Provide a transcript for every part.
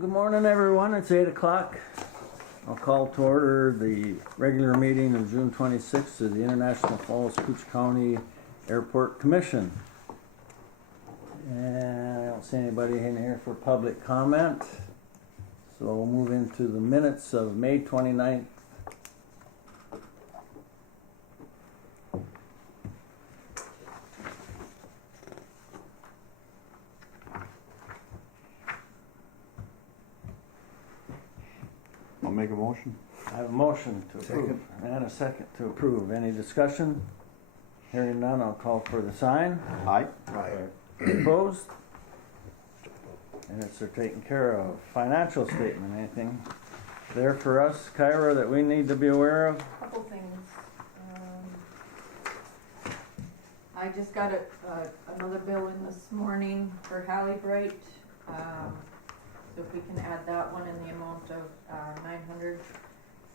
Good morning, everyone. It's 8 o'clock. I'll call to order the regular meeting of June 26th of the International Falls Koochiching County Airport Commission. And I don't see anybody in here for public comment. So we'll move into the minutes of May 29th. I'll make a motion. I have a motion to approve and a second to approve. Any discussion? Hearing none, I'll call for the sign. Aye. Opposed? Minutes are taken care of. Financial statement, anything there for us, Kyra, that we need to be aware of? Couple things. I just got another bill in this morning for Hallibright. So if we can add that one in the amount of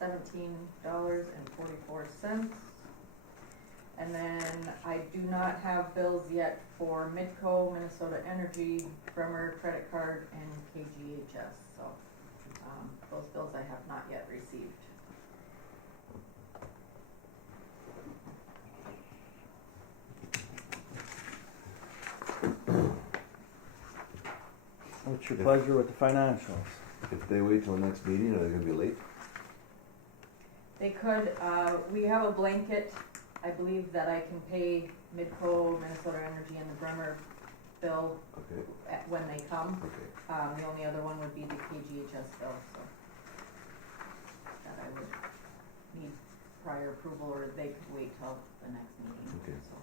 $917.44. And then I do not have bills yet for Midco, Minnesota Energy, Bremer credit card, and KGHS. So those bills I have not yet received. What's your pleasure with the financials? If they wait till the next meeting, are they gonna be late? They could, we have a blanket, I believe, that I can pay Midco, Minnesota Energy, and the Bremer bill Okay, when they come. okay. The only other one would be the KGHS bill, so that I would need prior approval, or they could wait till the next meeting. Okay. So.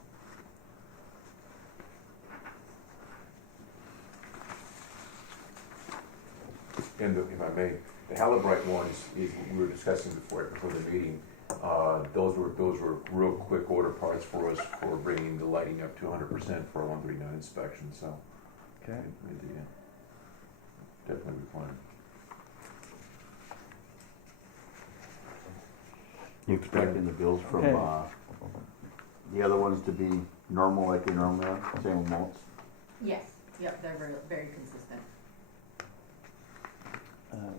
And if I may, the Hallibright ones, we were discussing before the meeting, those were real quick order parts for us for bringing the lighting up to 100% for a 139 inspection, so. Okay. Yeah, definitely be fine. You expecting the bills from Okay. the other ones to be normal like they normally are, same amounts? Yes, yep, they're very, very consistent.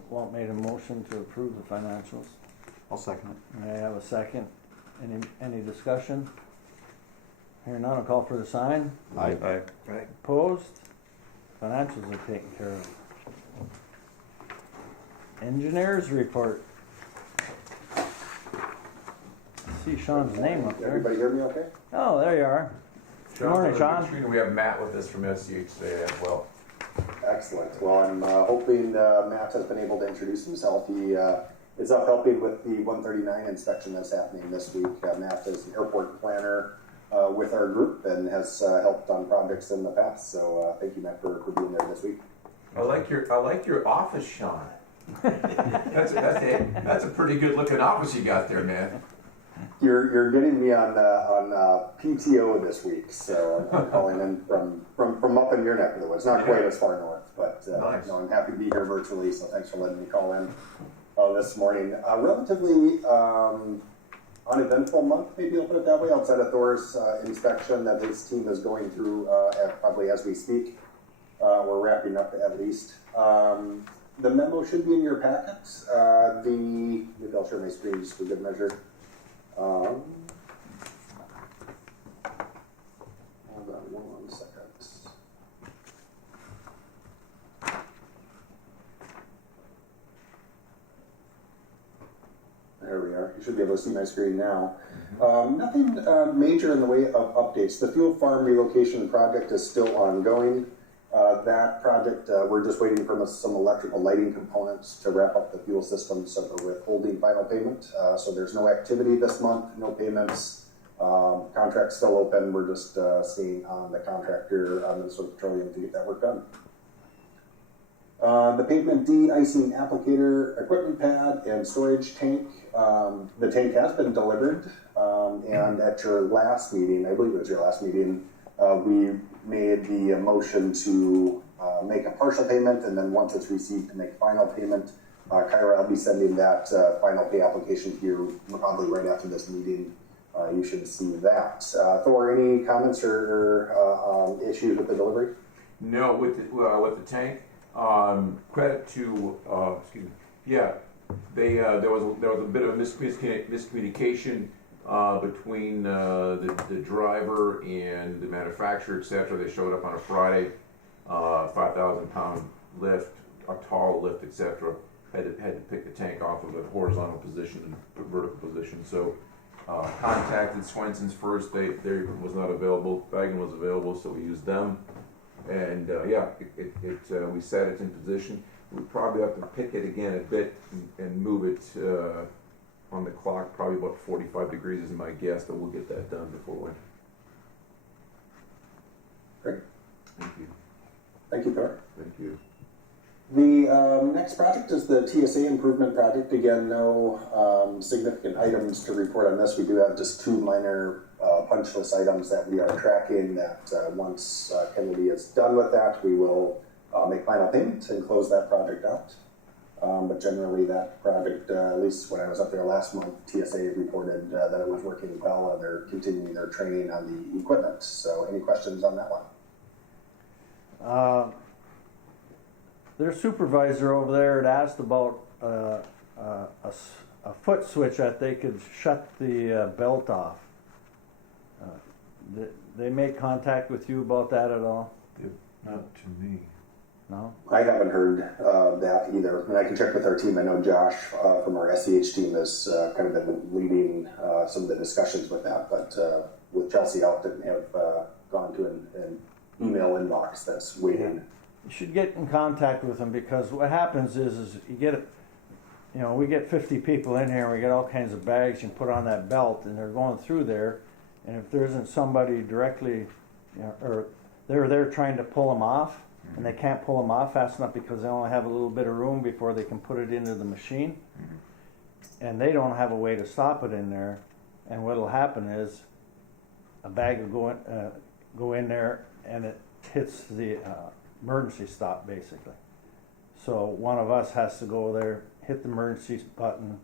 Walt made a motion to approve the financials. I'll second it. I have a second. Any discussion? Hearing none, I'll call for the sign. Aye. Opposed? Financials are taken care of. Engineers report. I see Sean's name up there. Everybody hear me okay? Oh, there you are. Good morning, Sean. We have Matt with us from SCH today as well. Excellent. Well, I'm hoping Matt has been able to introduce himself. He is up helping with the 139 inspection that's happening this week. Matt is an airport planner with our group and has helped on projects in the past. So thank you, Matt, for being there this week. I like your office, Sean. That's a pretty good looking office you got there, man. You're getting me on PTO this week, so I'm calling in from up in your neck of the woods. Not quite as far north, but Nice. no, I'm happy to be here virtually. So thanks for letting me call in this morning. Relatively uneventful month, maybe I'll put it that way. Outside of Thor's inspection that his team is going through, probably as we speak. We're wrapping up at least. The memo should be in your packet. Maybe I'll share my screen just for good measure. Hold on 1 second. There we are. You should be able to see my screen now. Nothing major in the way of updates. The fuel farm relocation project is still ongoing. That project, we're just waiting for some electrical lighting components to wrap up the fuel system, so we're withholding final payment. So there's no activity this month, no payments. Contract's still open. We're just staying on the contractor, Minnesota Petroleum, to get that work done. The pavement de-icing applicator, equipment pad, and storage tank. The tank has been delivered, and at your last meeting, I believe it was your last meeting, we made the motion to make a partial payment, and then once it's received, to make final payment. Kyra, I'll be sending that final pay application to you probably right after this meeting. You should see that. Thor, any comments or issues with the delivery? No, with the tank, Credit to, excuse me, yeah, there was a bit of miscommunication between the driver and the manufacturer, etc. They showed up on a Friday, 5,000 pound lift, a tall lift, etc. Had to pick the tank off of a horizontal position and vertical position. So contacted Swenson's first. They was not available. Bagan was available, so we used them. And we set it in position. We probably have to pick it again a bit and move it on the clock. Probably about 45 degrees is my guess, but we'll get that done before winter. Great. Thank you. Thank you, Per. Thank you. The next project is the TSA improvement project. Again, no significant items to report on this. We do have just two minor punch list items that we are tracking that once Kennedy is done with that, we will make final payment and close that project out. But generally that project, at least when I was up there last month, TSA reported that it was working well and they're continuing their training on the equipment. So any questions on that one? Their supervisor over there had asked about a foot switch that they could shut the belt off. They make contact with you about that at all? Not to me. No? I haven't heard that either. And I can check with our team. I know Josh from our SEH team has kind of been leading some of the discussions with that, but with Chelsea out, didn't have gone to an email inbox that's waiting. You should get in contact with them, because what happens is you get, we get 50 people in here and we get all kinds of bags you can put on that belt, and they're going through there, and if there isn't somebody directly, or they're there trying to pull them off, and they can't pull them off fast enough because they only have a little bit of room before they can put it into the machine, and they don't have a way to stop it in there, and what'll happen is a bag will go in there and it hits the emergency stop, basically. So one of us has to go there, hit the emergency button,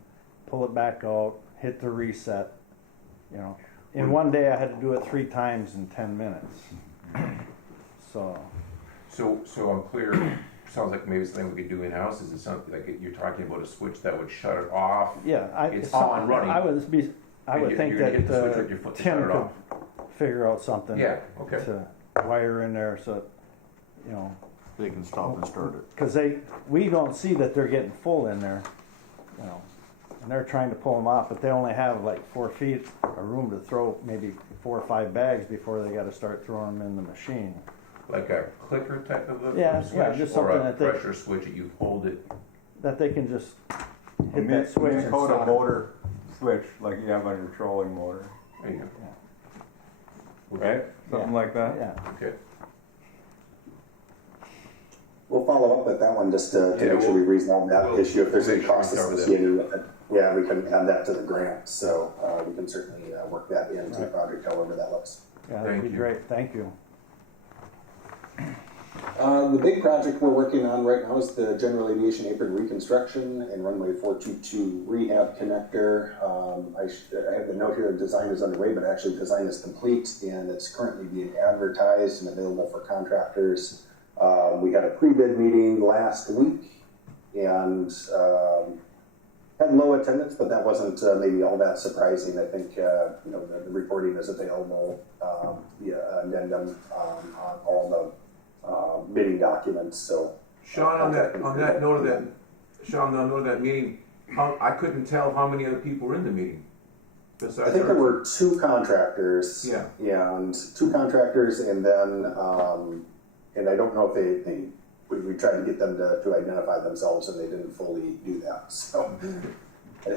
pull it back out, hit the reset. In one day I had to do it 3 times in 10 minutes. So I'm clear. Sounds like maybe something we could do in house. Is it something like you're talking about a switch that would shut it off? yeah, It's on running. I would think You're gonna hit the switch that with your foot to Tim shut it could off. figure out something Yeah. Okay. to wire in there, so They can stop and start it. because we don't see that they're getting full in there, and they're trying to pull them off, but they only have like 4 feet of room to throw maybe 4 or 5 bags before they got to start throwing them in the machine. Like a clicker type of a Yeah, switch, yeah, just or something a that they- pressure switch that you hold it. That they can just hit that switch and Code a stop. motor switch like you have on your trolling motor, There you go. right? Something like that? Yeah. Okay. We'll follow up with that one just to Yeah, make sure we resolve that we'll issue. If there's any make sure we costs cover that. associated with it, yeah, we can add that to the grant. So we can certainly work that into the Right. project, however that looks. Yeah, that'd be Thank you. great. Thank you. The big project we're working on right now is the general aviation apron reconstruction and runway 422 rehab connector. I have the note here, the design is underway, but actually design is complete and it's currently being advertised and available for contractors. We had a pre-bid meeting last week and had low attendance, but that wasn't maybe all that surprising. I think the reporting is available via addendum on all the bidding documents. So Sean, on that note of that meeting, I couldn't tell how many other people were in the meeting. Besides I think there our- were 2 contractors. Yeah. And 2 contractors, and then and I don't know if we tried to get them to identify themselves, and they didn't fully do that. So I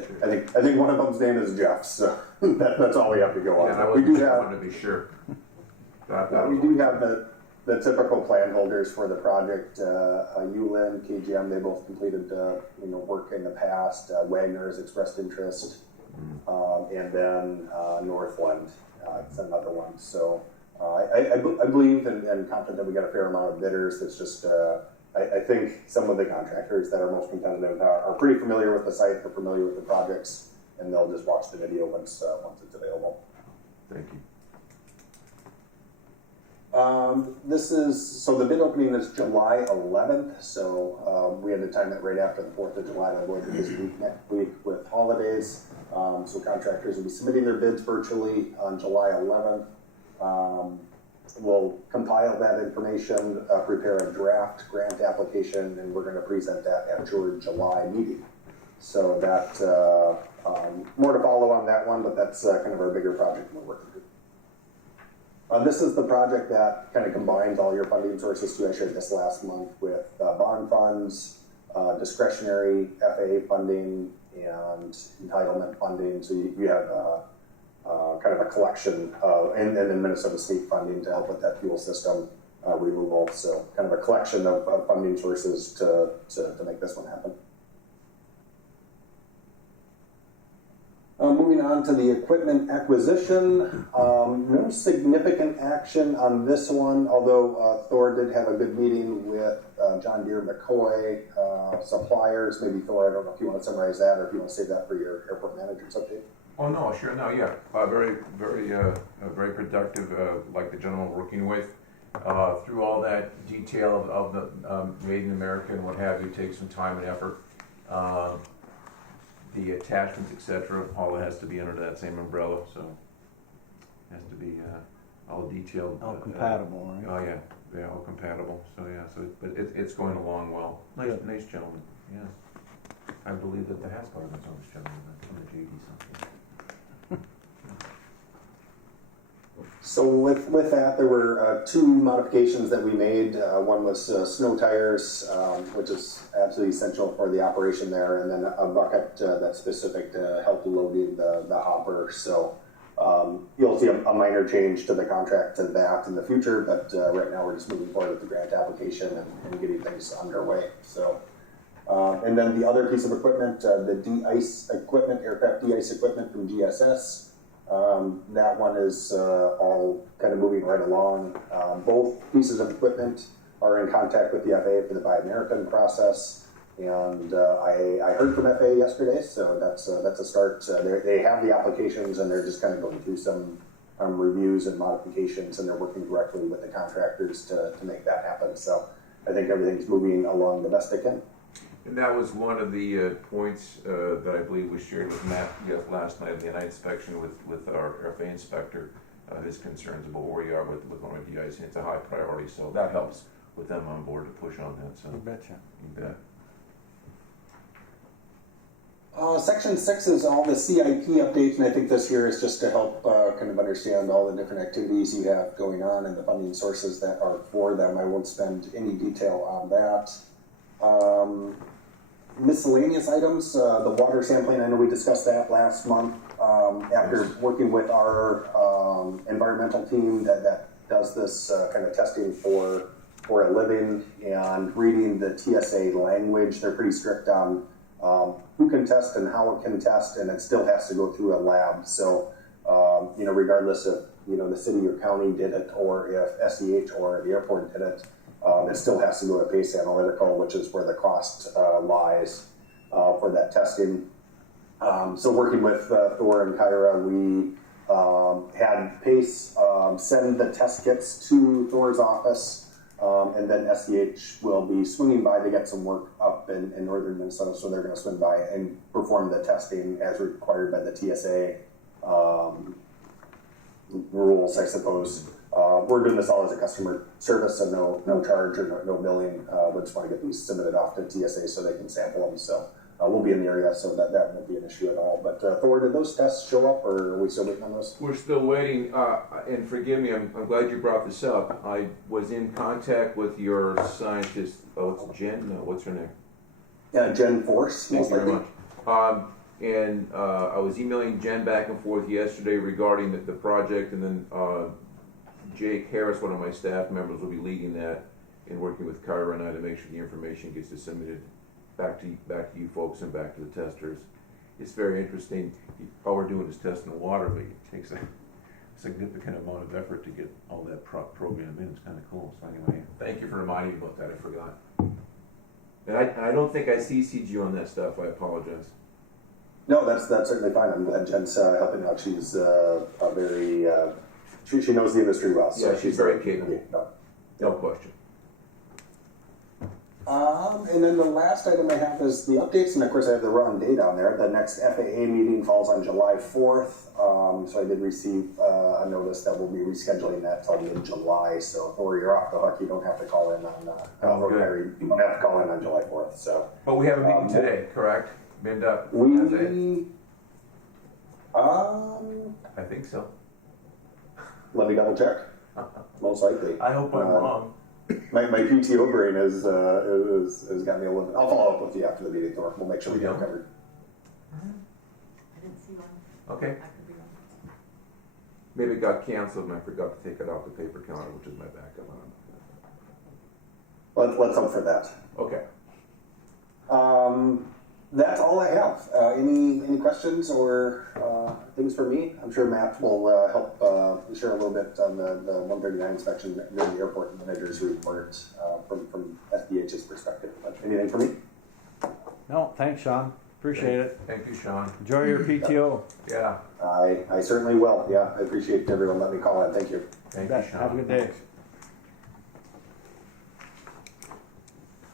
think one of them's name is Jeff. So that's all we have to go on. Yeah, I we wasn't do sure, I have wanted to be sure. we do have the typical plan holders for the project. ULIN, KGM, they both completed work in the past. Wagner has expressed interest, and then Northland, it's another one. So I believe and confident that we got a fair amount of bidders. It's just I think some of the contractors that are most competitive are pretty familiar with the site, they're familiar with the projects, and they'll just watch the video once it's available. Thank you. So the bid opening is July 11th, so we had to time it right after the 4th of July, that would be this week, next week with holidays. So contractors will be submitting their bids virtually on July 11th. We'll compile that information, prepare a draft grant application, and we're going to present that at your July meeting. So that, more to follow on that one, but that's kind of our bigger project we're working through. This is the project that kind of combines all your funding sources too. I shared this last month with bond funds, discretionary FAA funding, and entitlement funding. So you have kind of a collection and then Minnesota state funding to help with that fuel system removal. So kind of a collection of funding sources to make this one happen. Moving on to the equipment acquisition, no significant action on this one, although Thor did have a good meeting with John Deere McCoy suppliers. Maybe Thor, I don't know if you want to summarize that or if you want to save that for your airport manager's update. Oh, no, sure, no, yeah, very productive, like the gentleman we're working with. Through all that detail of the Made in America and what have you, takes some time and effort. The attachments, etc., all has to be under that same umbrella, so it has to be all detailed. All compatible, right? Oh yeah, all compatible. So yeah, but it's going along well. Nice gentleman. Yes, I believe that the Haskell was on this gentleman. That's on the JD something. So with that, there were two modifications that we made. One was snow tires, which is absolutely essential for the operation there, and then a bucket that's specific to help loading the hopper. So you'll see a minor change to the contract to that in the future, but right now we're just moving forward with the grant application and getting things underway. So, and then the other piece of equipment, the de-ice equipment, aircraft de-ice equipment from GSS. That one is all kind of moving right along. Both pieces of equipment are in contact with the FAA for the Buy American process, and I heard from FAA yesterday, so that's a start. They have the applications, and they're just kind of going through some reviews and modifications, and they're working directly with the contractors to make that happen. So I think everything's moving along the best they can. And that was one of the points that I believe was shared with Matt last night in the night inspection with our FAA inspector, his concerns about where we are with one of the de-icing. It's a high priority, so that helps with them on board to push on that. So I betcha. You bet. Section 6 is all the CIP updates, and I think this here is just to help kind of understand all the different activities you have going on and the funding sources that are for them. I won't spend any detail on that. Miscellaneous items, the water sampling, I know we discussed that last month. After working with our environmental team that does this kind of testing for a living and reading the TSA language, they're pretty strict on who can test and how it can test, and it still has to go through a lab. So, regardless if, the city or county did it, or if SEH or the airport did it, it still has to go to Pace Analytical, which is where the cost lies for that testing. So working with Thor and Kyra, we had Pace send the test kits to Thor's office, and then SEH will be swinging by to get some work up in northern Minnesota, so they're going to swing by and perform the testing as required by the TSA rules, I suppose. We're doing this all as a customer service, so no charge or no billing. We just want to get these submitted off to TSA so they can sample them. So we'll be in the area, so that won't be an issue at all. But Thor, did those tests show up, or are we still waiting on those? We're still waiting, and forgive me, I'm glad you brought this up. I was in contact with your scientist, it's Jen, no, what's her name? Jen Force. Thank you very much. And I was emailing Jen back and forth yesterday regarding the project, and then Jake Harris, one of my staff members, will be leading that and working with Kyra and I to make sure the information gets disseminated back to you folks and back to the testers. It's very interesting. All we're doing is testing the water, but it takes a significant amount of effort to get all that program in. It's kind of cool. So anyway, thank you for reminding me about that. I forgot. And I don't think I CC'd you on that stuff. I apologize. No, that's certainly fine. I'm glad Jen's helping out. She's a very she knows the industry well. So Yeah, she's very capable. No. No question. And then the last item I have is the updates, and of course I have the wrong date on there. The next FAA meeting falls on July 4th, so I did receive a notice that we'll be rescheduling that till mid-July. So, or you're off the hook. You don't have to call in on good. you don't have to call in on July 4th. So But we have a meeting today, correct? Minda? we I think so. let me double check. Most likely. I hope I'm wrong. My PTO brain has got me a little bit. I'll follow up with you after the meeting, Thor. We'll make sure we get it covered. I didn't see one. Okay. I could be wrong. Maybe it got canceled and I forgot to take it off the paper calendar, which is my backup. Let's hope for that. Okay. That's all I have. Any questions or things for me? I'm sure Matt will help share a little bit on the 139 inspection near the airport manager's report from SDH's perspective. But anything for me? No, thanks, Sean. Appreciate it. Thank you, Sean. Enjoy your PTO. Yeah. I certainly will. Yeah, I appreciate everyone letting me call in. Thank you. Thank Bet. you, Sean. Have a good day.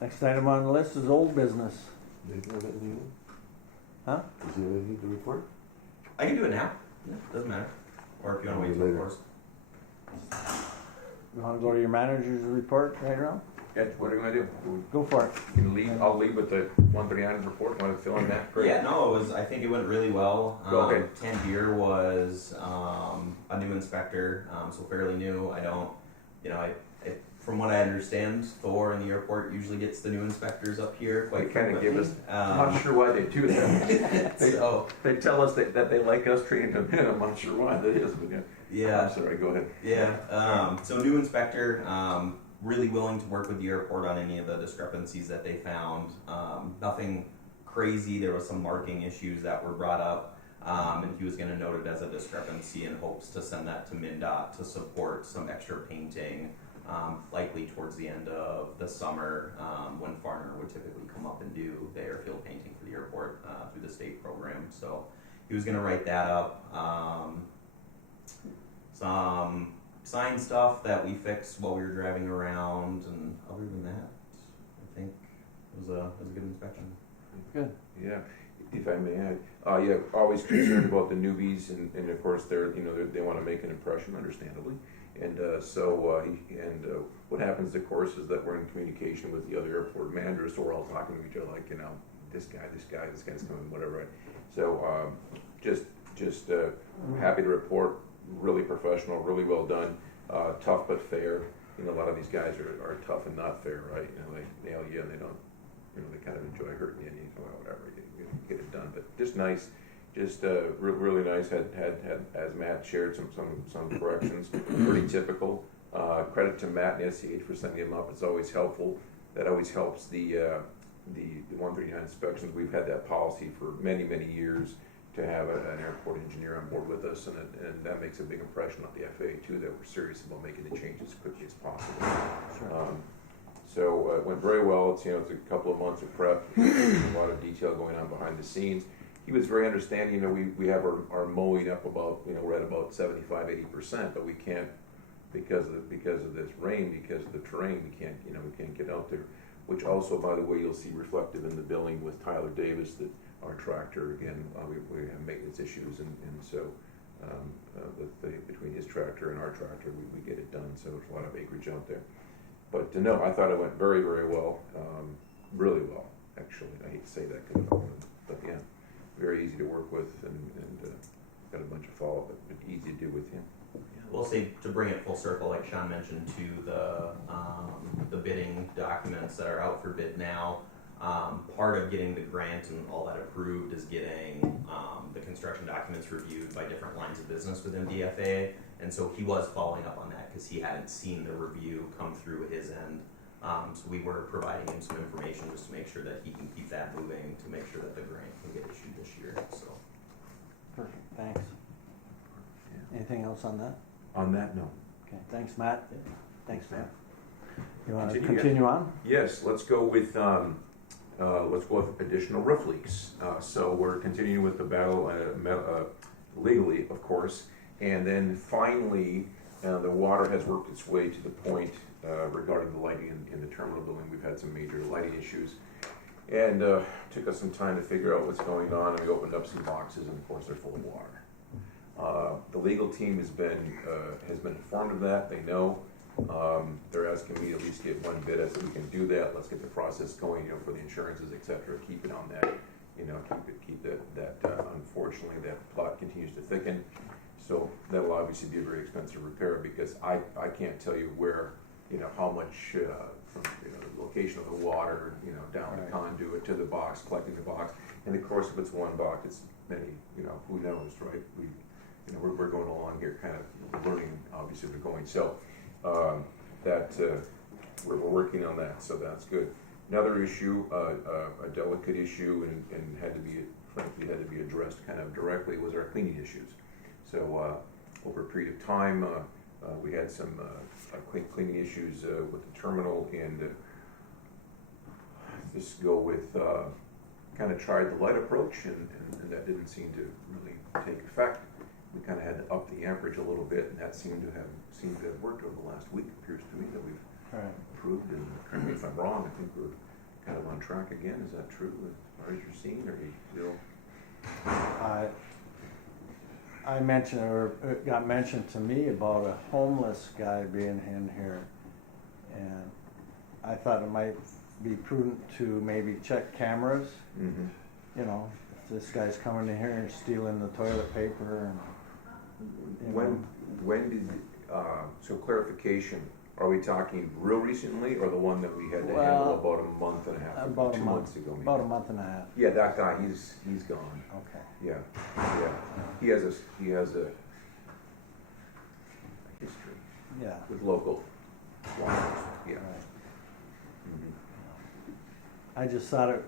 Next item on the list is old business. Huh? Does he have anything to report? I can do it now. Yeah, doesn't matter. Or if you want to wait till Later. it You want to go to your manager's report right around? Yeah, what are you gonna do? Go for it. You can leave, I'll leave with the 139 report, want to fill in that? Great. Yeah, no, it was. I think it went really well. Okay. Tangier was a new inspector, so fairly new. I don't, from what I understand, Thor in the airport usually gets the new inspectors up here They quite kind of give us, frequently. I'm not sure why they do that. So They tell us that they like us treating them, I'm not sure why that is, but yeah. yeah, I'm sorry, go ahead. yeah. So new inspector, really willing to work with the airport on any of the discrepancies that they found. Nothing crazy. There was some marking issues that were brought up. And he was going to note it as a discrepancy in hopes to send that to MnDOT to support some extra painting, likely towards the end of the summer, when Farner would typically come up and do the airfield painting for the airport through the state program. So he was going to write that up. Some sign stuff that we fixed while we were driving around, and other than that, I think it was a good inspection. Good. Yeah, if I may add, yeah, always concerned about the newbies, and of course they want to make an impression, understandably, and what happens, of course, is that we're in communication with the other airport managers, so we're all talking to each other like, this guy's coming, whatever. Right? So just happy to report, really professional, really well done, tough but fair. A lot of these guys are tough and not fair, right? They nail you and they don't. They kind of enjoy hurting you, and whatever, you get it done. But just nice, just really nice. Had as Matt shared some corrections, pretty typical. Credit to Matt and SCH for sending them up. It's always helpful. That always helps the 139 inspections. We've had that policy for many years to have an airport engineer on board with us, and that makes a big impression on the FAA too. That we're serious about making the changes as quickly as possible. Sure. So it went very well. It's a couple of months of prep, a lot of detail going on behind the scenes. He was very understanding. We have our mowing up about we're at about 75-80%, but we can't because of this rain, because of the terrain, we can't get out there. Which also, by the way, you'll see reflective in the billing with Tyler Davis that our tractor again we have maintenance issues, and so between his tractor and our tractor we get it done. So there's a lot of acreage out there. But no, I thought it went very well, really well, actually. I hate to say that, but yeah, very easy to work with, and got a bunch of follow-up, but easy to do with you. We'll say, to bring it full circle, like Sean mentioned, to the bidding documents that are out for bid now. Part of getting the grant and all that approved is getting the construction documents reviewed by different lines of business within DFA. And so he was following up on that because he hadn't seen the review come through at his end. So we were providing him some information just to make sure that he can keep that moving, to make sure that the grant can get issued this year. So Perfect. Thanks. Anything else on that? On that note. Okay. Thanks, Matt. Thanks, Matt. You want to Continue, continue on? Yes, let's go with additional roof leaks. So we're continuing with the battle legally, of course, and then finally The water has worked its way to the point regarding the lighting in the terminal building. We've had some major lighting issues. And took us some time to figure out what's going on, and we opened up some boxes, and of course they're full of water. The legal team has been informed of that. They know. They're asking me to at least get one bid. I said we can do that. Let's get the process going, for the insurances, etc. Keep it on that, keep that. Unfortunately, that plot continues to thicken, so that'll obviously be a very expensive repair because I can't tell you where, how much from the location of the water, down the conduit to the box, collecting the box, and of course if it's one box, it's many. Who knows, right? We're going along here, kind of learning. Obviously, we're going so. We're working on that, so that's good. Another issue, a delicate issue, and had to be addressed kind of directly, was our cleaning issues. So over a period of time, we had some cleaning issues with the terminal, and just go with kind of tried the light approach, and that didn't seem to really take effect. We kind of had to up the amperage a little bit, and that seemed to have worked over the last week. It appears to me that we've improved, and correct me if I'm wrong, I think we're kind of on track again. Is that true as far as you're seeing, or you feel? I mentioned, or it got mentioned to me about a homeless guy being in here, and I thought it might be prudent to maybe check cameras. Mm-hmm. If this guy's coming in here and stealing the toilet paper and. When did, so clarification, are we talking real recently, or the one that we had to handle about a month and a half, about 2 months ago? Maybe? About a month and a half. Yeah, that guy, he's gone. Okay. Yeah. He has a history. Yeah. With local law enforcement. Yeah. Right. Mm-hmm. I just thought it,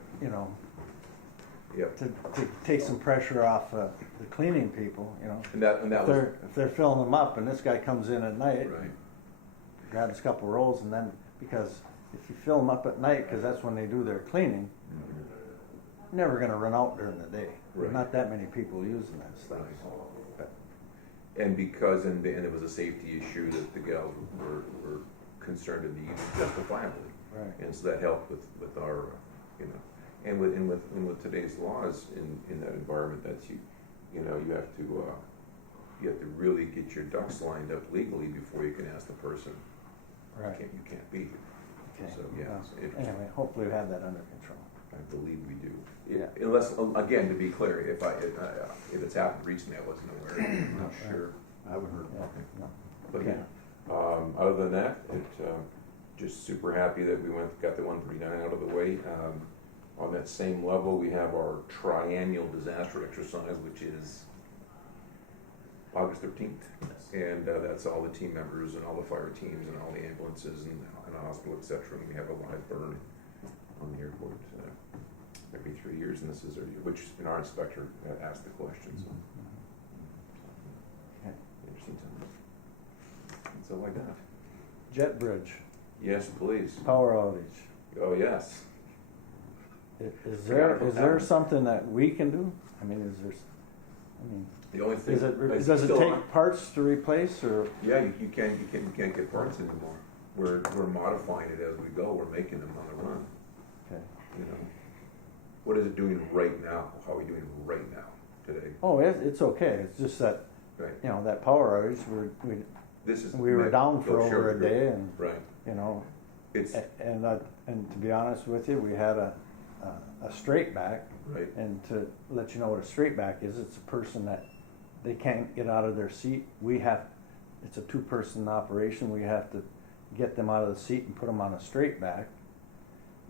Yep. to take some pressure off the cleaning people, And that if they're filling them up and this guy comes in at night, right. grabs a couple rolls, and then, because if you fill them up at night, because that's when they do their cleaning, Mm-hmm. never gonna run out during the day. Right. There's not that many people using that stuff. Right. And because, and it was a safety issue that the gals were concerned in the use justifiably. Right. And so that helped with our, and with today's laws in that environment, that's you have to really get your ducks lined up legally before you can ask the person. Right. You can't be. Okay. So yeah. Well, anyway, hopefully we have that under control. I believe we do. Yeah. Unless, again, to be clear, if it's happened recently, I wasn't aware. I'm not sure. I haven't heard. Yeah. Okay. No. But Okay. yeah, other than that, just super happy that we got the 139 out of the way. On that same level, we have our triennial disaster exercise, which is August 13th. Yes. And that's all the team members and all the fire teams and all the ambulances and the hospital, et cetera. And we have a live burn on the airport every 3 years, and this is which our inspector asked the question. So Okay. interesting time. That's all I got. Jet bridge, Yes, please. power outage. Oh, yes. Is there something that we can do? I mean, The only thing does it take parts to replace, or? Yeah, you can't get parts anymore. We're modifying it as we go. We're making them on the run. Okay. What is it doing right now? How are we doing right now today? Oh, it's okay. It's just that, Right. that power outage, we were down for over a day, and right. It's and to be honest with you, we had a straight back. right. And to let you know what a straight back is, it's a person that they can't get out of their seat. It's a 2-person operation. We have to get them out of the seat and put them on a straight back,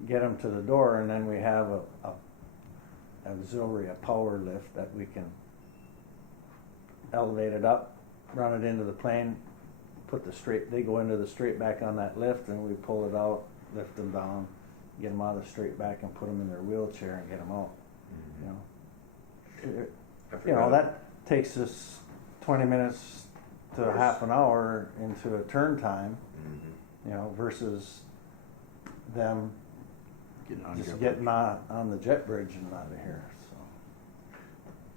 get them to the door, and then we have a auxiliary, a power lift that we can elevate it up, run it into the plane, they go into the straight back on that lift, and we pull it out, lift them down, get them out of the straight back, and put them in their wheelchair and get them out. I forgot. That takes us 20 minutes to a half an hour into a turn time, versus them just getting on the jet bridge and out of here. So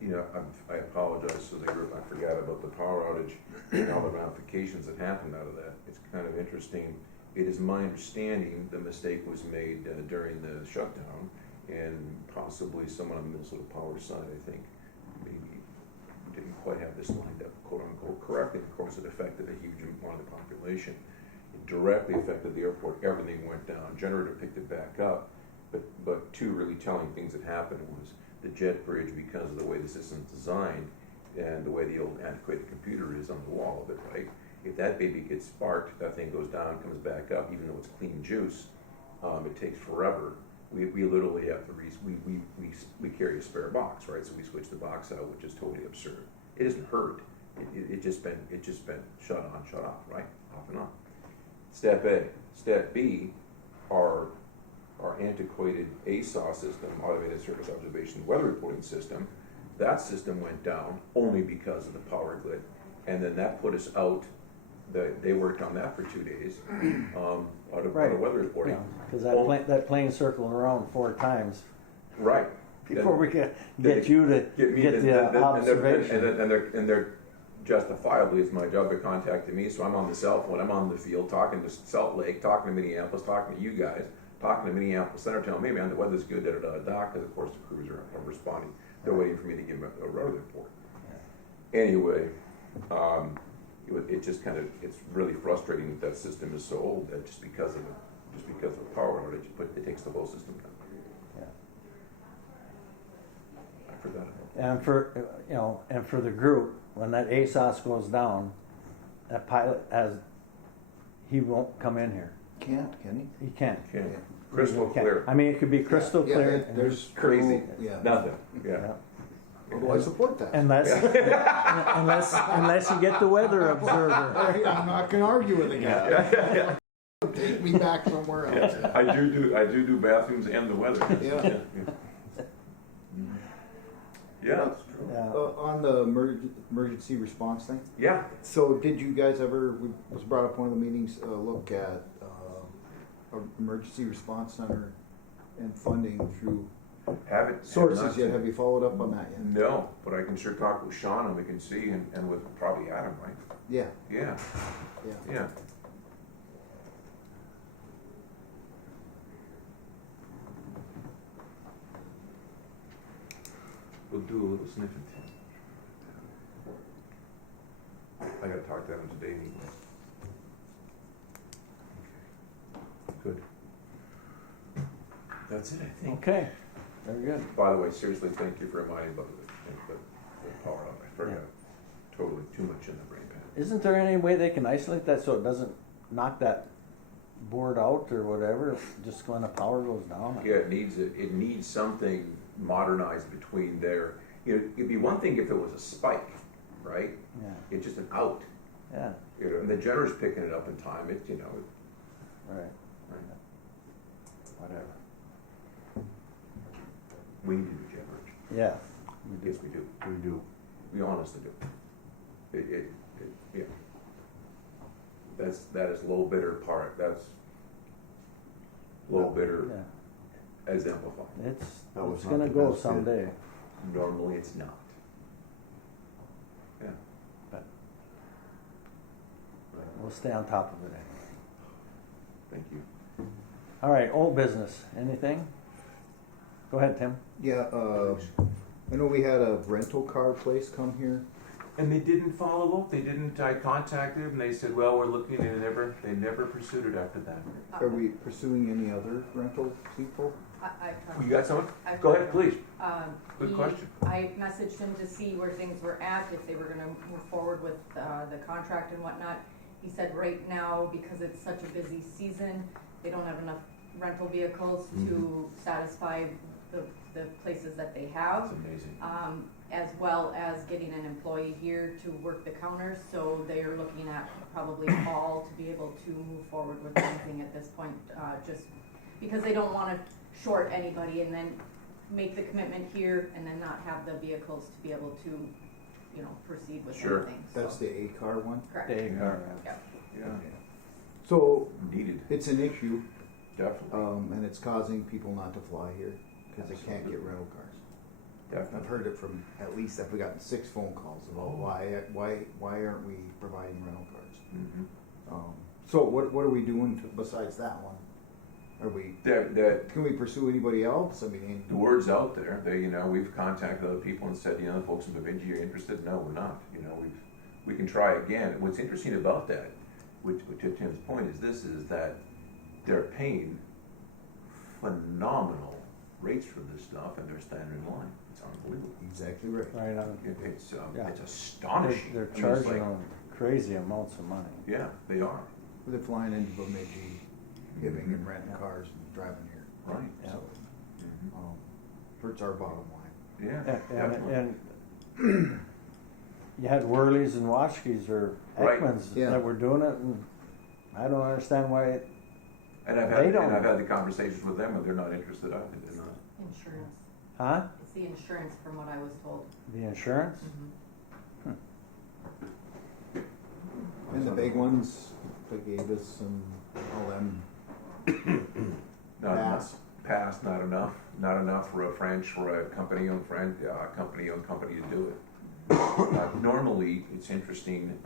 I apologize to the group, I forgot about the power outage and all the ramifications that happened out of that. It's kind of interesting. It is my understanding the mistake was made during the shutdown, and possibly someone on the Minnesota Power side, I think, maybe didn't quite have this lined up, quote unquote, correctly. Of course, it affected a huge amount of the population. It directly affected the airport. Everything went down. Generator picked it back up. But two really telling things that happened was the jet bridge, because of the way the system's designed and the way the old antiquated computer is on the wall of it, right? If that baby gets sparked, that thing goes down, comes back up, even though it's clean juice, it takes forever. We literally have to we carry a spare box, right? So we switch the box out, which is totally absurd. It isn't hurt. It just been shut on, shut off, right? Off and on. Step A. Step B, our antiquated ASOS system, Automated Service Observation Weather Reporting System, that system went down only because of the power grid. And then that put us out, they worked on that for 2 days, out of weather reporting. Because that plane circled around 4 times Right. before we get you to get the observation. And they're justifiably, it's my job, to contact me, so I'm on the cell phone, I'm on the field, talking to Salt Lake, talking to Minneapolis, talking to you guys, talking to Minneapolis Center, telling me, man, the weather's good, because of course the crews are responding. They're waiting for me to give them a weather report. Anyway, it just kind of, it's really frustrating that system is so old that just because of a power outage, but it takes the whole system down. Yeah. I forgot about And for the group, when that ASOS goes down, that pilot he won't come in here. Can he? He can't. that. Okay. Crystal clear. I mean, it could be crystal clear. There's Crazy. Yeah. Nothing. Yeah. Well, I support that. Unless you get the weather observer. I'm not gonna argue with the guy. Take me back somewhere else. I do bathrooms and the weather. Yeah. Yeah. Yeah. On the emergency response thing. Yeah. So did you guys ever, was brought up one of the meetings, look at emergency response center and funding through Haven't sources yet? Have you followed up on that yet? No, but I can sure talk with Sean and we can see, and with probably Adam, right? Yeah, Yeah. yeah. Yeah. We'll do a little sniffing. I gotta talk to Adam today anyway. Okay. Good. That's it, I think. Okay, very good. By the way, seriously, thank you for reminding about the power up. I forgot. Totally too much in the brain pad. Isn't there any way they can isolate that so it doesn't knock that board out or whatever, just when the power goes down? Yeah, it needs something modernized between there. It'd be one thing if it was a spike, right? Yeah, It's just an out. yeah, And the generator's picking it up in time. right, whatever. We need to do jet bridge. Yeah, we do. Yes, we do. We do. We honestly do. Yeah. That is low bidder part. That's low bidder Yeah, exemplified. That was it's not gonna the go best bid. someday. Normally it's not. Yeah. We'll stay on top of it. Thank you. All right, old business, anything? Go ahead, Tim. Yeah, I know we had a rental car place come here. And they didn't follow up. They didn't. I contacted them. They said, "Well, we're looking." They never pursued it after that. Are we pursuing any other rental people? You got someone? I've Go talked ahead, to him. please. Good He- question. I messaged him to see where things were at, if they were gonna move forward with the contract and whatnot. He said right now, because it's such a busy season, they don't have enough rental vehicles to satisfy the places that they have. That's amazing. As well as getting an employee here to work the counters, so they are looking at probably fall to be able to move forward with anything at this point, just because they don't wanna short anybody and then make the commitment here and then not have the vehicles to be able to, proceed with Sure. anything. That's the A car one? Correct. Day car. Yep. Yeah. So Needed. it's an issue, Definitely. and it's causing people not to fly here because they can't get rental cars. I've Definitely. heard it from, at least I've gotten 6 phone calls about why aren't we providing rental cars? Mhm. So what are we doing besides that one? Are we, That can we pursue anybody else? I mean, the word's out there. We've contacted other people and said, the folks in Bemidji are interested. No, we're not. We can try again. And what's interesting about that, which to Tim's point is that they're paying phenomenal rates for this stuff, and they're standing in line. It's unbelievable. exactly right. Right on. It's Yeah. astonishing. They're I mean, it's charging like- them crazy amounts of money. Yeah, they are. They're flying into Bemidji, giving and renting cars and driving here. Right. Yeah. So, Mhm. hurts our bottom line. Yeah. And, definitely. and you had Whirlies and Watchkes or Right. Ekmans Yeah. that were doing it, and I don't understand why. And I've They had don't- the conversations with them, and they're not interested either. They're not. Insurance. Huh? It's the insurance from what I was told. The insurance? And the big ones, like Avis and all them, Not Pass. enough. Pass, not enough. Not enough for a company-owned company to do it. Normally, it's interesting,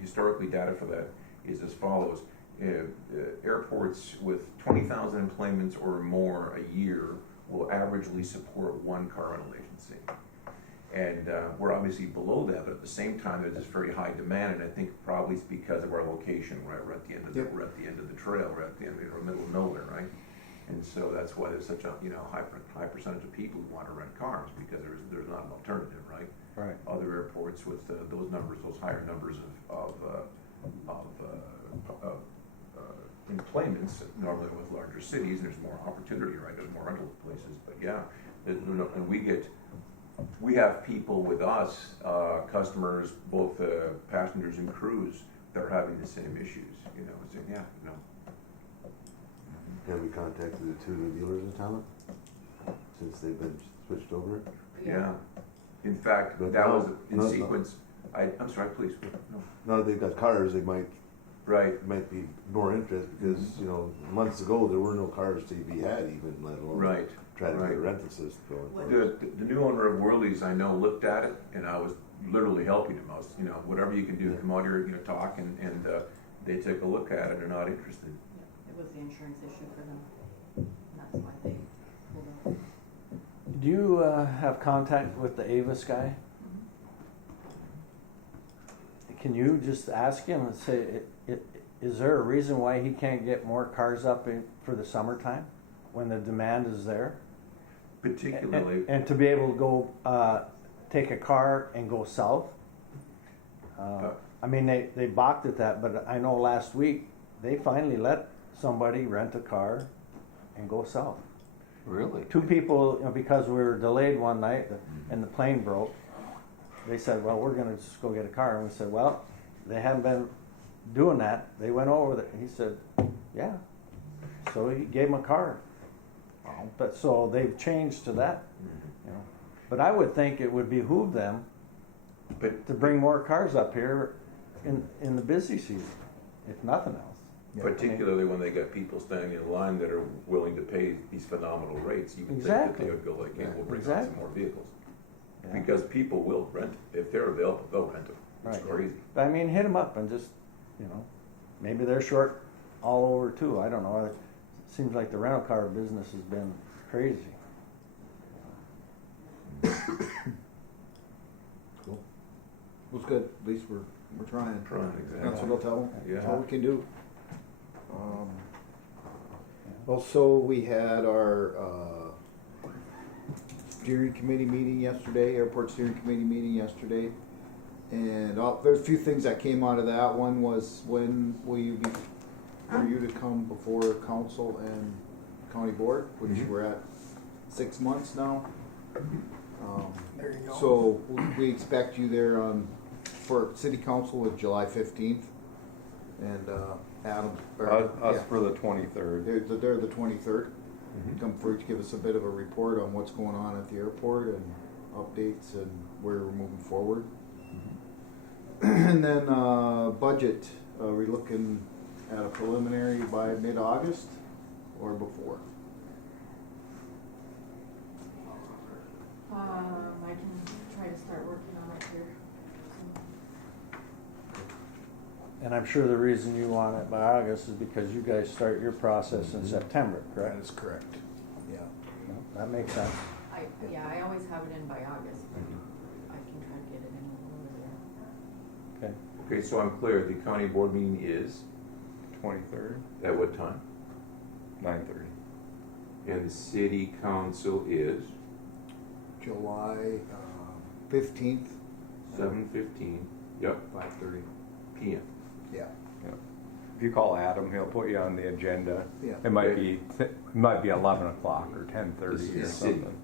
historically data for that is as follows. Airports with 20,000 employments or more a year will averagely support 1 car rental agency. And we're obviously below that, but at the same time, there's this very high demand, and I think probably it's because of our location, right? We're at the end of Yep. we're at the end of the trail, we're at the end of the middle of nowhere, right? And so that's why there's such a high percentage of people who want to rent cars, because there's not an alternative, right? Right. Other airports with those numbers, those higher numbers of employments, normally with larger cities, there's more opportunity, right? There's more rental places, but yeah, and we have people with us, customers, both passengers and crews, that are having the same issues. Saying, Have we contacted the 2 new dealers in town since they've been switched over? yeah. In fact, But that no, was in no, sequence. I'm sorry, please. No. Now that they've got cars, they might Right. be more interest because, months ago there were no cars to be had even, let alone Right. try to get a Right. rental system going. What- The new owner of Whirlies, I know, looked at it, and I was literally helping him. I was, whatever you can do, Yeah. come out here, talk, and they took a look at it. They're not interested. Yeah, it was the insurance issue for them. And that's why they pulled out. Do you have contact with the Avis guy? Can you just ask him and say, is there a reason why he can't get more cars up for the summertime when the demand is there? Particularly, And to be able to go take a car and go south? I mean, they balked at that, but I know last week they finally let somebody rent a car and go south. Really? 2 people, because we were delayed one night and the plane broke, they said, well, we're going to just go get a car. And we said, well, they haven't been doing that. They went over there. He said, yeah. So he gave him a car. But so they've changed to that. But I would think it would behoove them but to bring more cars up here in the busy season, if nothing else. particularly when they got people standing in line that are willing to pay these phenomenal rates, you would think Exactly. that they would go like, yeah, we'll bring on Exactly. some more vehicles. Yeah. Because people will rent it. If they're available, they'll rent them. It's Right. crazy. But I mean, hit them up and just, maybe they're short all over too. I don't know. It seems like the rental car business has been crazy. cool. Well, it's good. At least we're trying. Trying, exactly. That's what I'll tell them. That's Yeah. all we can do. Also, we had our steering committee meeting yesterday, airport steering committee meeting yesterday. And there's a few things that came out of that. One was, when will you be, for you to come before council and county board, which we're at 6 months now. There you go. So we expect you there for city council with July 15th. And Adam. Us for the 23rd. They're the 23rd. Come forward to give us a bit of a report on what's going on at the airport and updates and where we're moving forward. And then budget, are we looking at a preliminary by mid-August or before? working on it here. And I'm sure the reason you want it by August is because you guys start your process in September, That correct? is correct, yeah. That makes sense. I always have it in by August, but I can try to get it in a little earlier. Okay. Okay, so I'm clear, the county board meeting is 23rd, at what time? 9:30. And the city council is July 15th, 7:15, yep, 5:30. PM. Yeah. If you call Adam, he'll put you on the agenda. Yeah. It might be 11 o'clock or 10:30 This or is city. something.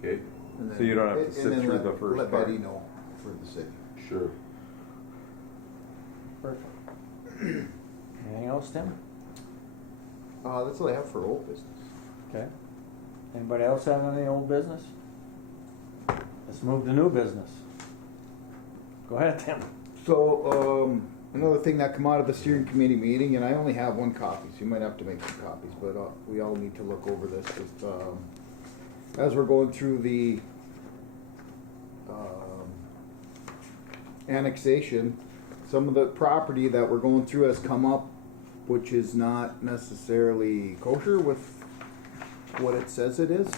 Okay, And So you don't have to and sit then through let- the first let part. Betty know for the city. sure. Perfect. Anything else, Tim? That's all I have for old business. Okay. Anybody else have any old business? Let's move to new business. Go ahead, Tim. So, another thing that come out of the steering committee meeting, and I only have one copy, so you might have to make some copies, but we all need to look over this. As we're going through the annexation, some of the property that we're going through has come up, which is not necessarily kosher with what it says it is.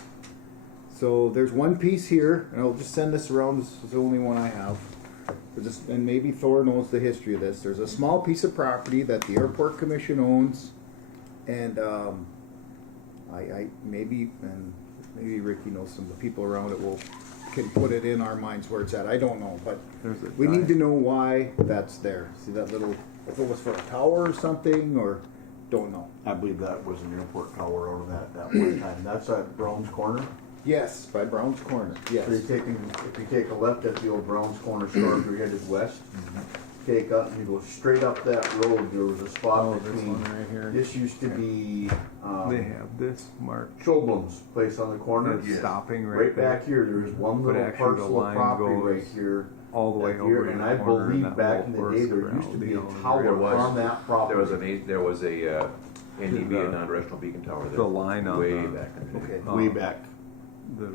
So there's one piece here, and I'll just send this around. This is the only one I have. And maybe Thor knows the history of this. There's a small piece of property that the airport commission owns, and maybe Ricky knows some of the people around it can put it in our minds where it's at. I don't know, but we need to know why that's there. See that little, if it was for a tower or something, or don't know. I believe that was an airport tower over that one time. That's at Brown's Corner. Yes, by Brown's Corner. Yes. So if you take a left at the old Brown's Corner store, if you're headed west, take up and you go straight up that road, there was a spot between, right here. this used to be, They have this marked. Schoblum's place on the corner. It's stopping right Right there. back here, there's one But little actually the parcel of line property goes right here. all the way right over here, to and the I corner, and believe that back in little the day, there horse used to be a ground tower There was. on that property. There was a NDB, The- a non-directional beacon tower there. the line on way the- back in the day. Okay, way back.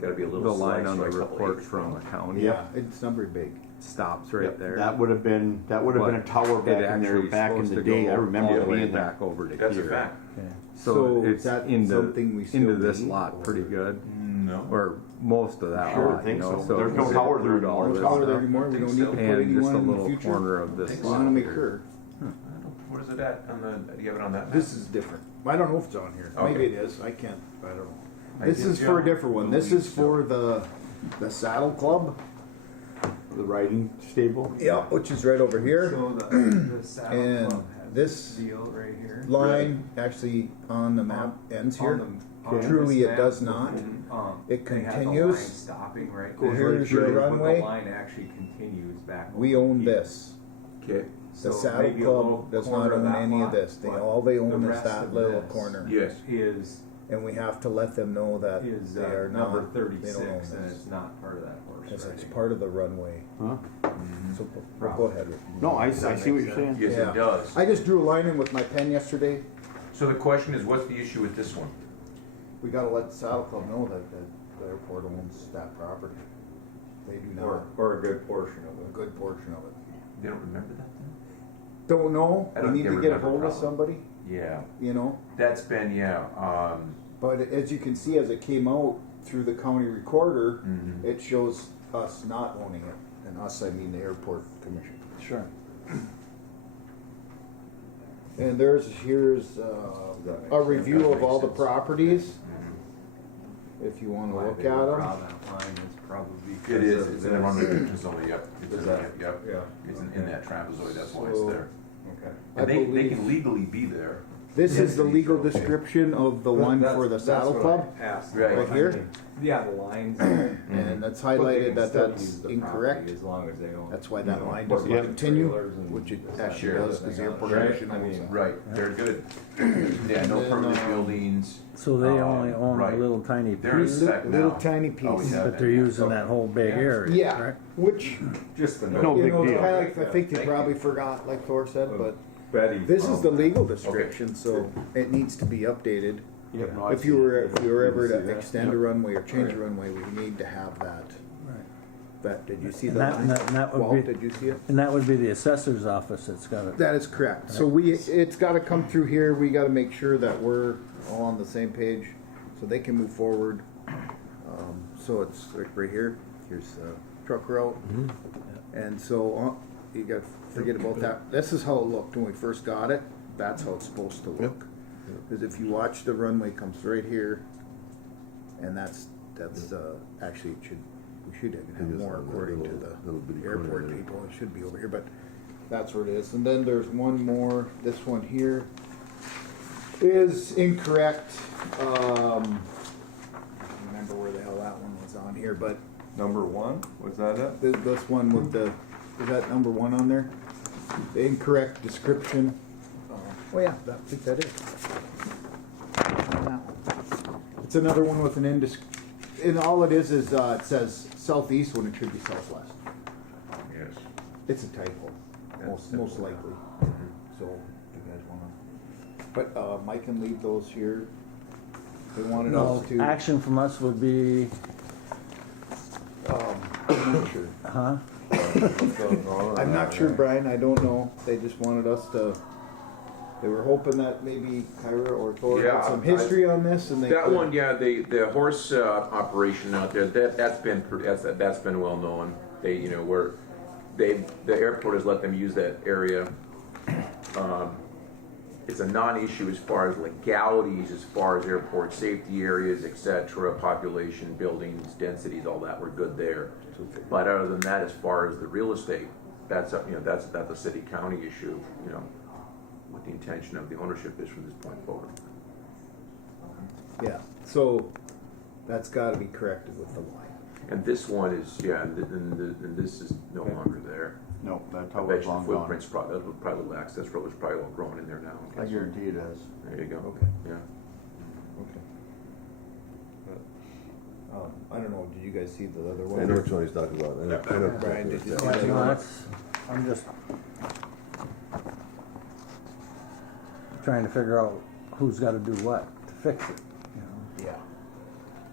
Gotta be a little The line slice on or the a couple report acres from the long. county Yeah. It's not very big. stops right Yep, there. That would have been a tower It back in there actually back in supposed the to day. go I remember all the way being there. back over to That's a here. fact. Okay. So it's that into something we still into this need, lot or- pretty good, No. or most of that Sure, I lot. think you know, so. There's no it's tower there include all anymore. this No tower there stuff. anymore. We don't need to put And just anyone a in the little future. corner of this Think I so. lot. want to make here. sure. Where's it at on the, do you have it on that map? This is different. I don't know if it's on here. Okay. Maybe it is. I can't. I don't know. I This did is for a jump. different one. This is for the Saddle Club. The riding stable. Yeah, which is right over here. So the Saddle And Club has this deal right here. Line actually on the map ends here. On Truly, this it map, does not. they It have the continues. line stopping right Go there. here's your But runway. the line actually continues back. We over own here. this. Okay, The So Saddle maybe a little Club does corner not own that any of lot, this. but All they the own is rest that of little this corner. yes. Is And we have to let them know that is they are number not. They don't own 36, and this. it's not part of that horse. Because it's riding. part of the runway. Huh? So well, go ahead. Rick. No, I Does that see what make you're sense? saying. Yes, Yeah. it does. I just drew a line in with my pen yesterday. So the question is, what's the issue with this one? We gotta let the Saddle Club know that the airport owns that property. They do not. Or a good portion of A it. good portion of it. They don't remember that then? Don't know. I We don't need get to get a remember hold of problem. somebody, Yeah, you know. that's been, But as you can see, as it came out through the county recorder, Mhm. it shows us not owning it. And us, I mean the airport commission. Sure. And here's a review of all the properties, if you want to Why look they at would them. draw that line is probably it because is, of it's in the this. run zone, yep. It's Is in, that- yep, Yeah. it's in that trapezoid, that's why it's So- there. Okay. I And they believe- can legally be there. This is the legal Okay. description of the one for the Saddle Club. Right. Right here? Yeah, the lines. And that's highlighted that that's incorrect. As long as they don't. That's why that you know, line put doesn't bunch of continue, trailers and which it stuff actually Sure. does, because the airport Right. commission I owns mean, that. Right, very good. Yeah, no then, permanent buildings. So they only own right. a little tiny They're in piece, spec Little now. tiny Always piece. have but been, they're yeah. using that whole big area, Yeah, correct? which, Just the No you big know, deal. kinda like, I think they probably forgot, like Thor said, but Betty. this is the legal description, so it needs to be updated. Yep, no, I If see you it. were ever You see to that? extend a runway or change a runway, we need to have that. Right. That, did you see And that? that would Walt, be, did you see it? and that would be the assessor's office that's got it. That is correct. So it's gotta come through here, we gotta make sure that we're all on the same page, so they can move forward. So it's like right here, here's the truck route, and so, you gotta forget about that. This is how it looked when we first got it, that's how it's supposed to look. Because if you watch, the runway comes right here, and that's, actually, we should have more according to little bitty the corner airport there. people, it should be over here, but that's where it is. And then there's one more, this one here is incorrect. I don't remember where the hell that one was on here, but Number 1, was that it? this one with the, is that number 1 on there? The incorrect description. Oh yeah, I think that is. It's another one with an and all it is it says southeast when it should be southwest. Yes. It's a typo, most likely. So, you guys wanna, but, Mike can leave those here. They wanted No, us to, action from us would be, I'm not sure. huh? I'm not sure, Brian, I don't know. They just wanted us to, they were hoping that maybe Kyra or Thor Yeah, had some history on this and they That could- one, yeah, the horse operation out there, that's been well known. They, you know, the airport has let them use that area. It's a non-issue as far as legalities, as far as airport safety areas, et cetera, population, buildings, densities, all that, we're good there. But other than that, as far as the real estate, that's a city-county issue, you know, what the intention of the ownership is from this point forward. Yeah, so that's gotta be corrected with the line. And this one is, yeah, and this is no longer there. No, that I tower's bet you the long gone. footprint's probably the access road is probably all grown in there now. I guarantee it is. There you go. Okay. Yeah. Okay. I don't know, did you guys see the other I one? know which one he's talking about. I know Brian, did you see Yeah, that? no, that's, I'm just trying to figure out who's gotta do what to fix it, you know? Yeah.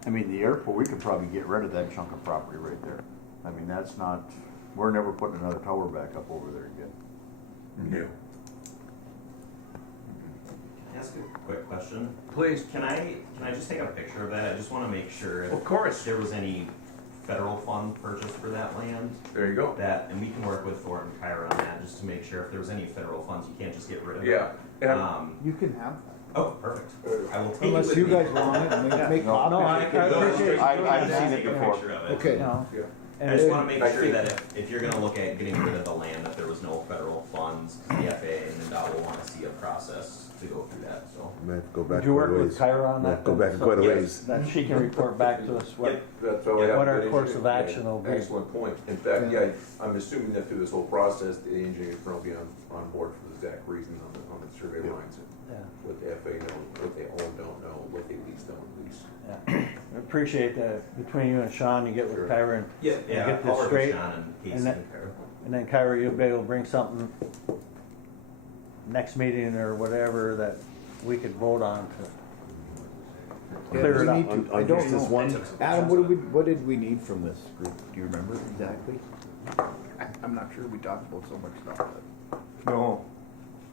I mean, the airport, we could probably get rid of that chunk of property right there. I mean, that's not, we're never putting another tower back up over there again. No. Can I ask a quick question? Please. Can I just take a picture of that? I just want to make sure Of course. if there was any federal fund purchased for that land. There you go. And we can work with Thor and Kyra on that just to make sure if there was any federal funds, you can't just get rid of it. Yeah. And You can have that. Oh, perfect. I will take Unless it with you me. guys want it, and make No, I copies. appreciate I've Just seen take it a before. picture of it. Okay. You know, Yeah. I just want to make I sure think- that if you're going to look at getting rid of the land, that there was no federal funds, the FAA and NDOT will want to see a process to go through that, so. Might have to go back would you quite work a with ways. Kyra on Might that? have to go then, back so quite a Yes. ways. That she can report back to us what, Yep. That's all I have. what our Good course of engineer. action will be. Excellent point. In fact, yeah, I'm assuming that through this whole process, the engineering firm will be on board for the exact reason on the survey Yeah. lines. Yeah, What the FAA know, what they own, don't know, what they lease, don't lease. yeah. I appreciate that, between you and Sean, you get with Sure. Kyra and Yeah, get this I'll work with straight, Sean and Casey and that- and Kyra. And then Kyra, you'll be able to bring something next meeting or whatever that we could vote on to Yeah, clear do it we up. need to- On- I on don't just this know. one? Adam, what did we need from this group? Do you remember exactly? I'm not sure, we talked about so much stuff, but No,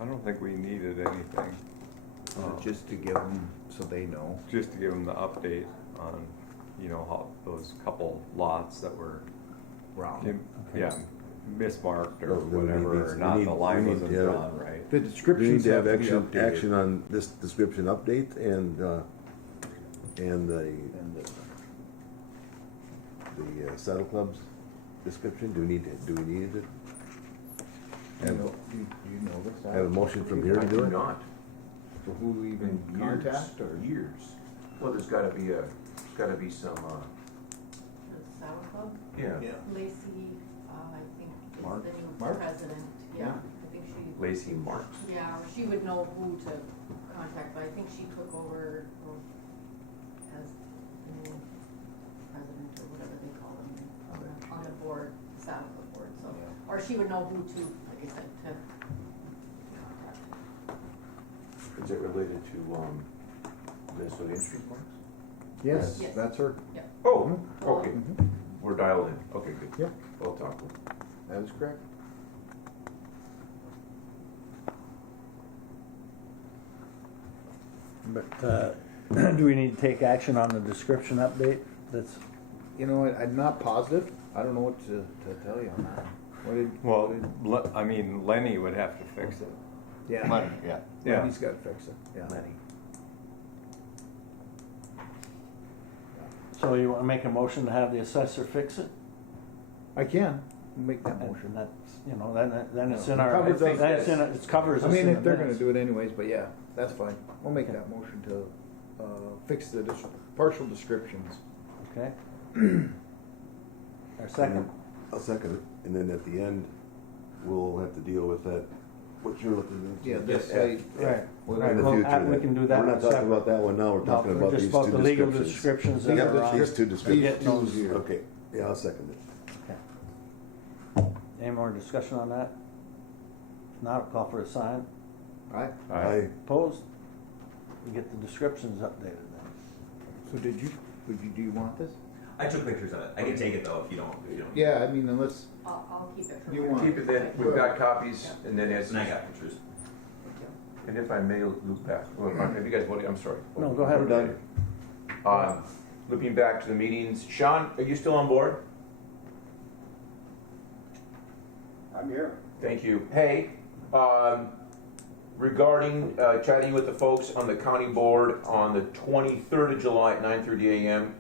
I don't think we needed anything, is it just to give them, so they know? just to give them the update on, you know, how those couple lots that were, Wrong. yeah, mismarked or No, then we whatever, need- or we not, need- the line we need wasn't to have it. drawn right. The We need descriptions to have have to be action, updated. action on this description update and the And the- saddle club's description. Do we need it? You Have, know, do you know this? have a motion from here I to do do it? not. For who we even Years. contact or? Years. Well, there's gotta be some, The Sour Club, yeah. Lacey, I think is Mark? the new Mark? president, Yeah. I think she, Lacey Marks. yeah, she would know who to contact, but I think she took over as the new president or whatever they call them, on the board, the Saddle Club board, so. Yeah. Or she would know who to, like I said, to contact. Is it related to, Minnesota Industry Parks? Yes, Yes. that's her. Oh, okay. Mhm. We're dialed in. Okay, good. Yep. We'll talk. That is correct. But, do we need to take action on the description update? That's, You know, I'm not positive. I don't know what to tell you on that. What did, Well, I mean, Lenny would have to fix it. yeah. Yeah. Yeah. He's got to fix it. Yeah. so you wanna make a motion to have the assessor fix it? I can make that And motion. that's, then it's Yeah. in our, Covers us. then it's in, it covers I us mean, in if the they're going to minutes. do it anyways, but yeah, that's fine. We'll make that motion to fix the partial descriptions. Okay. Our second, I'll second it, and then at the end, we'll have to deal with that, what you're looking at. Yeah, this Yeah. site. right, Well, right, In the well, future, we then. can do that We're one not talking separate. about that one now, we're No, talking about just these about two the legal descriptions. descriptions that Legal are on. These two These descriptions. Get those- two here. Okay, yeah, I'll second it. Any more discussion on that? If not, I'll call for a sign. Right. Aye. Opposed? You get the descriptions updated then. So do you want this? I took pictures of it. I can take it though if you don't. Yeah, I mean, unless, I'll keep it for You later. want- Keep it then, we've got copies, and then as, And I got pictures. and if I may loop back, well, have you guys voted, I'm sorry. No, go ahead. We're done. Looping back to the meetings, Sean, are you still on board? I'm here. Thank you. Hey, regarding chatting with the folks on the county board on the 23rd of July at 9:30 a.m.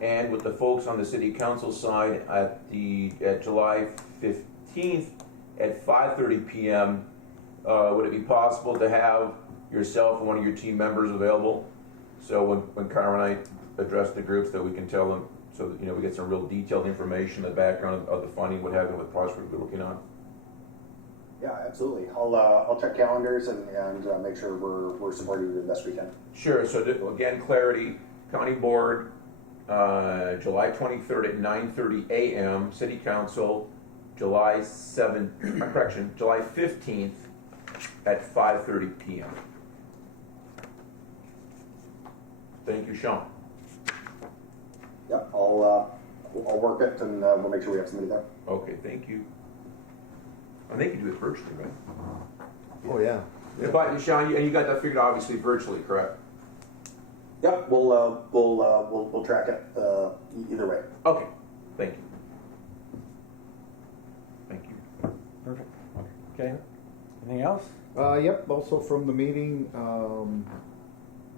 and with the folks on the city council side at July 15th at 5:30 p.m. Would it be possible to have yourself and one of your team members available? So when Kara and I address the groups, that we can tell them, so that, we get some real detailed information, the background of the funding, what have you, what projects we're working on. Yeah, absolutely. I'll check calendars and make sure we're supporting you the best we can. Sure, so again, clarity, county board, July 23rd at 9:30 a.m., city council, July 15th at 5:30 p.m. Thank you, Sean. Yep, I'll work it and we'll make sure we have somebody there. Okay, thank you. And they can do it virtually, right? Oh, yeah. But Sean, you got that figured obviously virtually, correct? Yep, we'll track it either way. Okay, thank you. Thank you. Perfect. Okay. Anything else? yep, also from the meeting,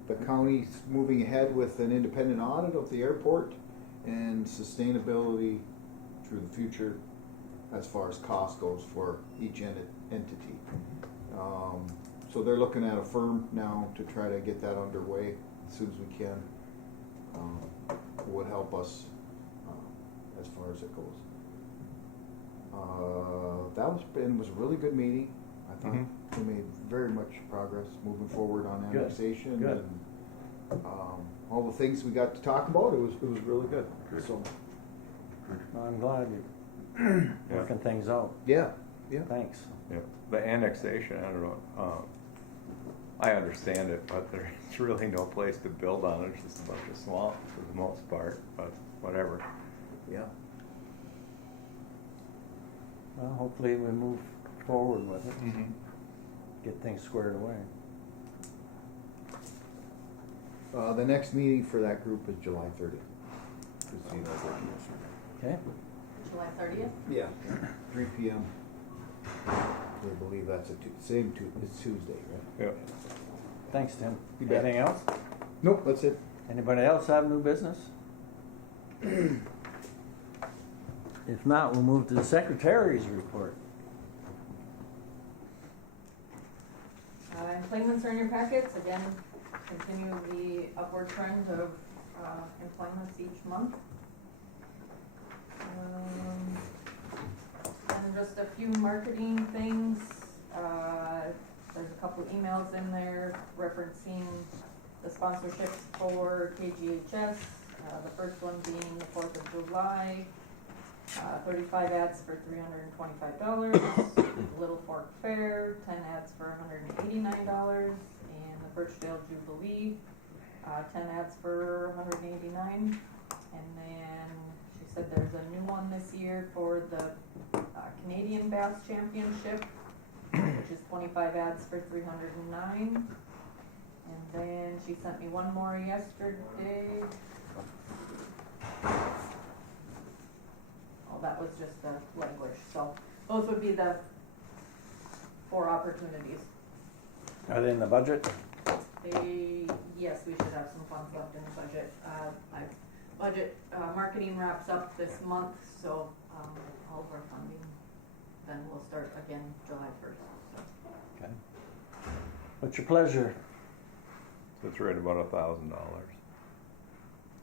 the county's moving ahead with an independent audit of the airport and sustainability through the future as far as cost goes for each entity. So they're looking at a firm now to try to get that underway as soon as we can. Would help us as far as it goes. That was a really good meeting. I thought we made very much progress moving forward on Good. annexation. Good. And all the things we got to talk about. It was really good. So Well, I'm glad you're working things out. yeah. Thanks. Yeah. The annexation, I don't know, I understand it, but there's really no place to build on it, it's just a bunch of swamp for the most part, but whatever. Yeah. Well, hopefully we move forward with it. Get things squared away. The next meeting for that group is July 30th. Okay? July 30th? Yeah. 3 p.m. I believe that's it's Tuesday, right? Yeah. Thanks, Tim. You bet. Anything else? Nope, that's it. Anybody else have new business? If not, we'll move to the secretary's report. Employments are in your packets. Again, continue the upward trend of employments each month. And just a few marketing things. There's a couple emails in there referencing the sponsorships for KGHS. The first one being the 4th of July. 35 ads for $325. Little Fork Fair, 10 ads for $189. And the Birchdale Jubilee, 10 ads for $189. And then she said there's a new one this year for the Canadian Bass Championship, which is 25 ads for $309. And then she sent me one more yesterday. Oh, that was just the language. So those would be the 4 opportunities. Are they in the budget? Yes, we should have some funds left in the budget. My budget marketing wraps up this month, so all of our funding then will start again July 1st. So. Okay. What's your pleasure? So it's right about $1,000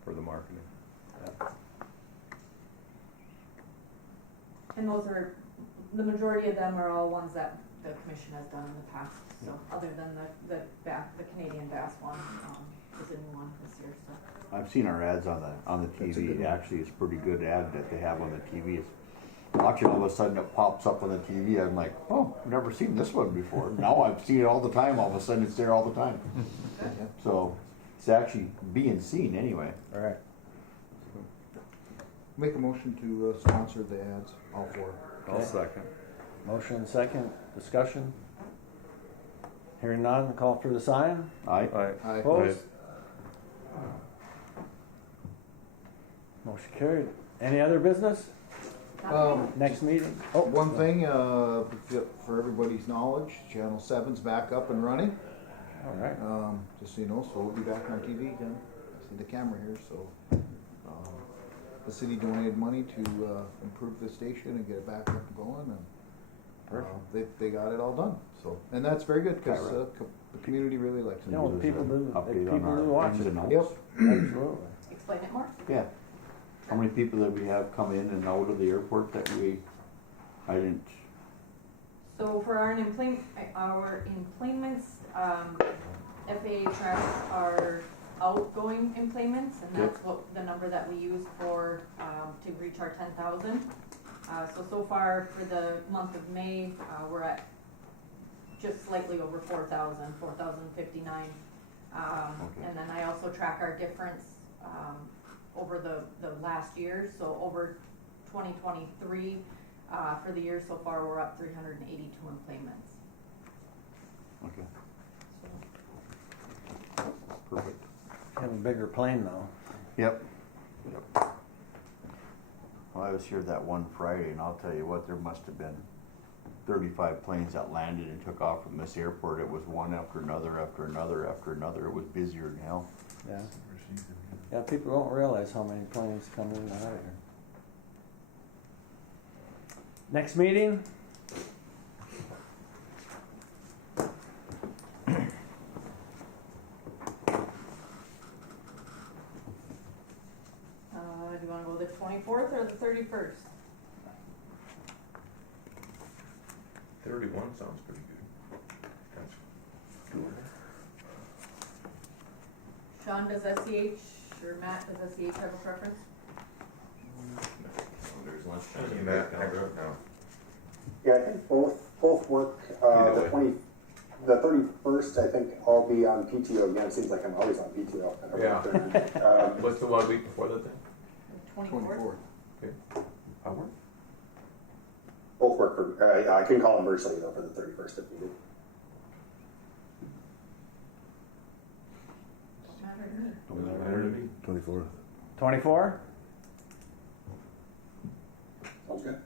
for the marketing. And those are, the majority of them are all ones that the commission has done in the past. So other than the Canadian Bass one is a new one this year. So I've seen our ads on the That's a good TV. one. Actually, it's a pretty good ad that they have on the TV. It's watching, all of a sudden it pops up on the TV. I'm like, oh, I've never seen this one before. Now I've seen it all the time. All of a sudden it's there all the time. So it's actually being seen anyway. All right. Make a motion to sponsor the ads, all 4. I'll second. Motion second. Discussion. Hearing none. Call for the sign. Aye. Aye. Aye. Opposed? Motion carried. Any other business? Next meeting? Oh, One thing, for everybody's knowledge, Channel 7's back up and running. all right. Just so you know, so we'll be back on TV again. I see the camera here, so. The city donated money to improve the station and get it back up and going, and they got it all done. So, and that's very good because the community really likes it. You know, people do. Update People on do our watch ins it. and outs. Yep. Absolutely. explain it more. Yeah. How many people that we have come in and out of the airport that I didn't. So for our employments, FAA tracks our outgoing employments, and that's what the number that we use for to reach our 10,000. So far for the month of May, we're at just slightly over 4,000, 4,059. And then I also track our difference over the last year. So over 2023, for the year so far, we're up 382 employments. Okay. Perfect. Have a bigger plane though. Yep. Well, I was here that one Friday, and I'll tell you what, there must have been 35 planes that landed and took off from this airport. It was one after another, after another, after another. It was busier than hell. Yeah. Yeah, people don't realize how many planes come in and out of here. Next meeting? Do you want to go the 24th or the 31st? 31 sounds pretty good. That's good. Sean, does SCH or Matt, does SCH have a preference? There's lunch. Matt, no. Yeah, I think both work. Either The way. the 31st, I think I'll be on PTO again. It seems like I'm always on PTO. Yeah. What's the 1 week before that then? 24th. Okay. I'll work. Both work for. I can call them virtually though for the 31st if needed. Doesn't matter to me. Doesn't matter to me. 24th. 24? Sounds good.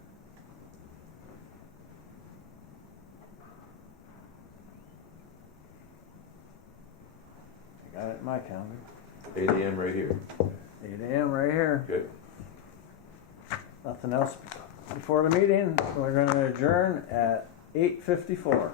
I got it in my calendar. 8 a.m. right here. 8 a.m. right here. Good. Nothing else before the meeting. We're going to adjourn at 8:54.